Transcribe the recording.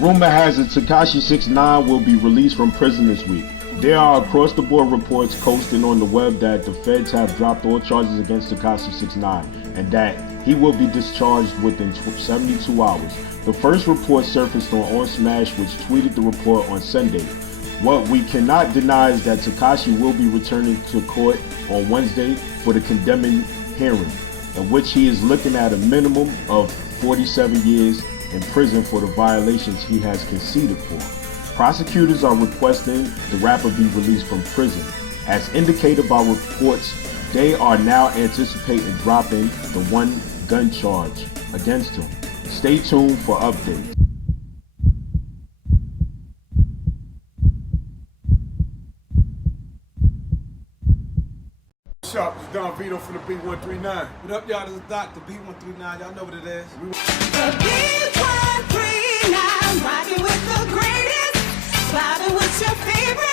Rumor has it Tekashi 6ix9ine will be released from prison this week. There are across-the-board reports coasting on the web that the feds have dropped all charges against Tekashi 6ix9ine and that he will be discharged within 72 hours. The first report surfaced on OnSmash, which tweeted the report on Sunday. What we cannot deny is that Tekashi will be returning to court on Wednesday for the condemning hearing, in which he is looking at a minimum of 47 years in prison for the violations he has conceded for. Prosecutors are requesting the rapper be released from prison. As indicated by reports, they are now anticipating dropping the one gun charge against him. Stay tuned for updates. Sharp, it's Don Vito from the B139. What up, y'all? This is Doc, the B139. Y'all know what it is. The B139, rocking with the greatest. Vibing with your favorite.